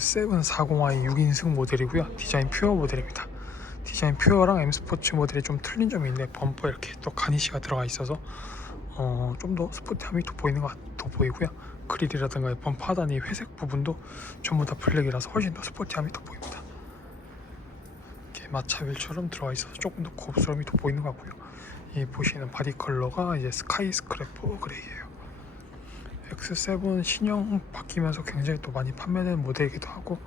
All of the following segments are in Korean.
740i 6인승 모델이고요. 디자인 퓨어 모델입니다. 디자인 퓨어랑 M 스포츠 모델이 좀 틀린 점이 있는데 범퍼 이렇게 또 가니쉬가 들어가 있어서 어, 좀 더 스포티함이 돋보이는 것 같- 돋보이고요. 그릴이라든가 이 범퍼 하단 이 회색 부분도 전부 다 블랙이라서 훨씬 더 스포티함이 돋보입니다. 이렇게 마차 휠처럼 들어가 있어서 조금 더 고급스러움이 돋보이는 것 같고요. 이 보시는 바디 컬러가 이제 스카이 스크래퍼 그레이예요. X7 신형 바뀌면서 굉장히 또 많이 판매되는 모델이기도 하고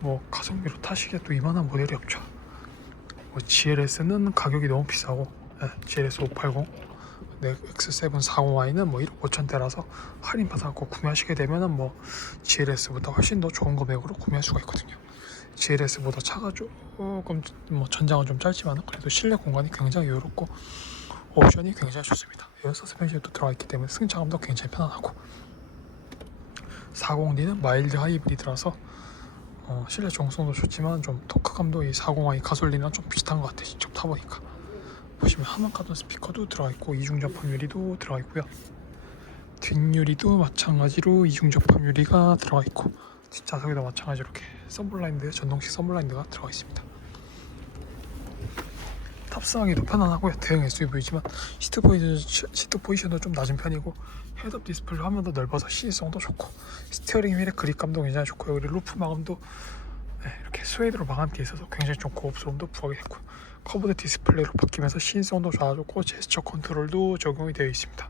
뭐 가성비로 타시기에 또 이만한 모델이 없죠. 뭐 GLS는 가격이 너무 비싸고 네, GLS 580 네, X7 40i는 뭐 1억 5천대라서 할인 받아갖고 구매하시게 되면은 뭐 GLS보다 훨씬 더 좋은 금액으로 구매할 수가 있거든요. GLS보다 차가 조금 뭐 전장은 좀 짧지만 그래도 실내 공간이 굉장히 여유롭고 옵션이 굉장히 좋습니다. 에어 서스펜션도 들어가 있기 때문에 승차감도 굉장히 편안하고 40D는 마일드 하이브리드라서 어, 실내 정성도 좋지만 좀 토크감도 이 40i 가솔린이랑 좀 비슷한 것 같아요. 직접 타보니까 보시면 하만 카돈 스피커도 들어가 있고 이중 접합 유리도 들어가 있고요. 뒷유리도 마찬가지로 이중 접합 유리가 들어가 있고 뒷좌석에도 마찬가지로 이렇게 썬블라인드 전동식 썬블라인드가 들어가 있습니다. 탑승하기도 편안하고요. 대형 SUV지만 시트 포지션, 시트 포지션도 좀 낮은 편이고 헤드업 디스플레이 화면도 넓어서 시인성도 좋고 스티어링 휠의 그립감도 굉장히 좋고요. 그리고 루프 마감도 네, 이렇게 스웨이드로 마감이 돼 있어서 굉장히 좀 고급스러움도 부각이 됐고 커브드 디스플레이로 바뀌면서 시인성도 좋아졌고 제스처 컨트롤도 적용이 되어 있습니다.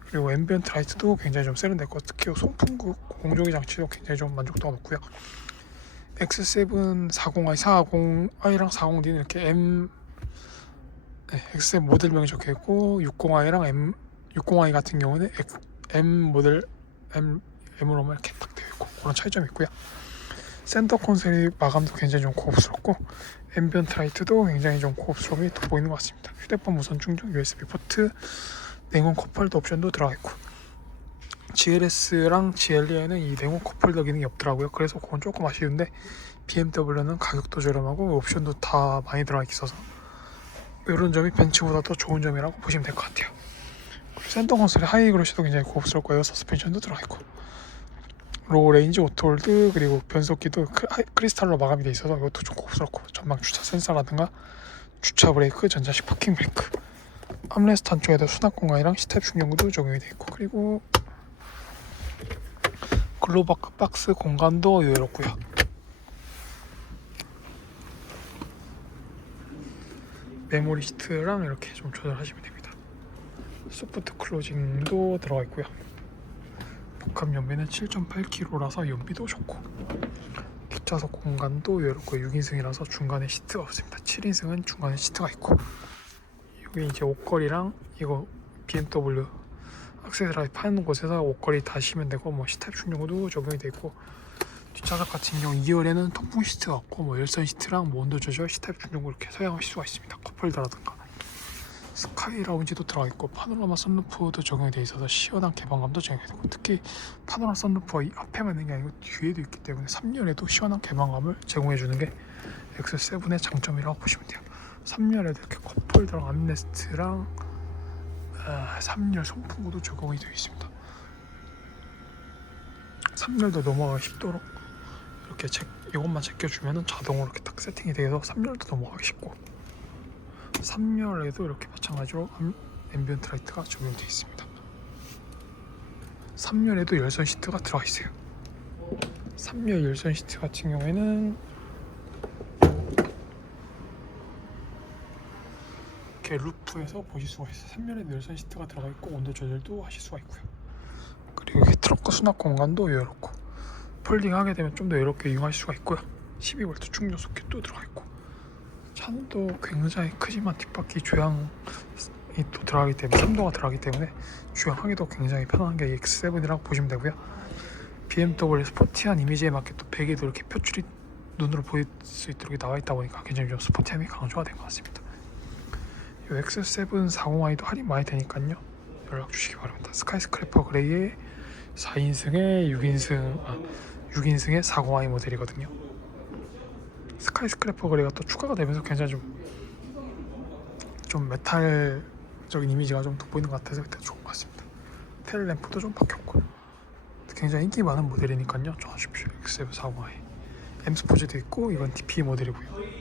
그리고 앰비언트 라이트도 굉장히 좀 세련됐고 특히 송풍구 공조기 장치도 굉장히 좀 만족도가 높고요. X7 40i, 40i랑 40D는 이렇게 M 네, X7 모델명이 적혀 있고 60i랑 M 60i 같은 경우는 X- M 모델 M M으로만 이렇게 딱 되어 있고 그런 차이점이 있고요. 센터 콘솔이 마감도 굉장히 좀 고급스럽고 앰비언트 라이트도 굉장히 좀 고급스러움이 돋보이는 것 같습니다. 휴대폰 무선 충전 USB 포트 냉온 컵홀더 옵션도 들어가 있고 GLS랑 GLE에는 이 냉온 컵홀더 기능이 없더라고요. 그래서 그건 조금 아쉬운데 BMW는 가격도 저렴하고 옵션도 다 많이 들어가 있어서 이런 점이 벤츠보다 더 좋은 점이라고 보시면 될 것 같아요. 그리고 센터 콘솔의 하이 그로시도 굉장히 고급스럽고 에어 서스펜션도 들어가 있고. 로우 레인지 오토홀드 그리고 변속기도 크리스탈로 마감이 돼 있어서 이것도 좀 고급스럽고. 전방 주차 센서라든가 주차 브레이크, 전자식 파킹 브레이크. 암레스트 한쪽에도 수납 공간이랑 스텝 충전구도 적용이 돼 있고. 그리고 글로박 박스 공간도 여유롭고요. 메모리 시트랑 이렇게 좀 조절하시면 됩니다. 소프트 클로징도 들어가 있고요. 복합 연비는 7.8kg라서 연비도 좋고 뒷좌석 공간도 여유롭고 6인승이라서 중간에 시트가 없습니다. 7인승은 중간에 시트가 있고 여기 이제 옷걸이랑 이거 BMW 악세사리 파는 곳에서 옷걸이 다시면 되고 뭐 스텝 충전구도 적용이 돼 있고 뒷좌석 같은 경우 2열에는 통풍 시트가 없고 뭐 열선 시트랑 뭐 온도 조절 스텝 충전구 이렇게 사용하실 수가 있습니다. 컵홀더라든가 스카이 라운지도 들어가 있고 파노라마 썬루프도 적용이 돼 있어서 시원한 개방감도 적용이 되고 특히 파노라마 썬루프가 이 앞에만 있는 게 아니고 뒤에도 있기 때문에 3열에도 시원한 개방감을 제공해 주는 게 X7의 장점이라고 보시면 돼요. 3열에도 이렇게 컵홀더랑 암레스트랑 아, 3열 송풍구도 적용이 되어 있습니다. 3열도 넘어가기 쉽도록 이렇게 제, 이것만 제껴주면 자동으로 이렇게 딱 세팅이 돼서 3열도 넘어가기 쉽고 3열에도 이렇게 마찬가지로 암, 앰비언트 라이트가 적용되어 있습니다. 3열에도 열선 시트가 들어가 있어요. 3열 열선 시트 같은 경우에는 이렇게 루프에서 보실 수가 있어요. 3열에도 열선 시트가 들어가 있고 온도 조절도 하실 수가 있고요. 그리고 여기 트렁크 수납 공간도 여유롭고 폴딩 하게 되면 좀더 여유롭게 이용하실 수가 있고요. 12V 충전 소켓도 들어가 있고 또 굉장히 크지만 뒷바퀴 조향이 또 들어가기 때문에 3도가 들어가기 때문에 주행하기도 굉장히 편한 게 X7이라고 보시면 되고요. BMW 스포티한 이미지에 맞게 또 베개도 이렇게 표출이 눈으로 보일 수 있도록 나와 있다 보니까 굉장히 좀 스포티함이 강조가 된 것 같습니다. 이 X7 40i도 할인 많이 되니까요. 연락 주시기 바랍니다. 스카이스크래퍼 그레이의 4인승의 6인승 아, 6인승의 40i 모델이거든요. 스카이 스크래퍼 그레이가 또 추가가 되면서 굉장히 좀, 좀 메탈적인 이미지가 좀 돋보이는 것 같아서 그때 좋은 것 같습니다. 테일 램프도 좀 바뀌었고 특히 굉장히 인기 많은 모델이니까요. 좋아하십시오. X740i. M 스포츠도 있고 이건 DP 모델이고요.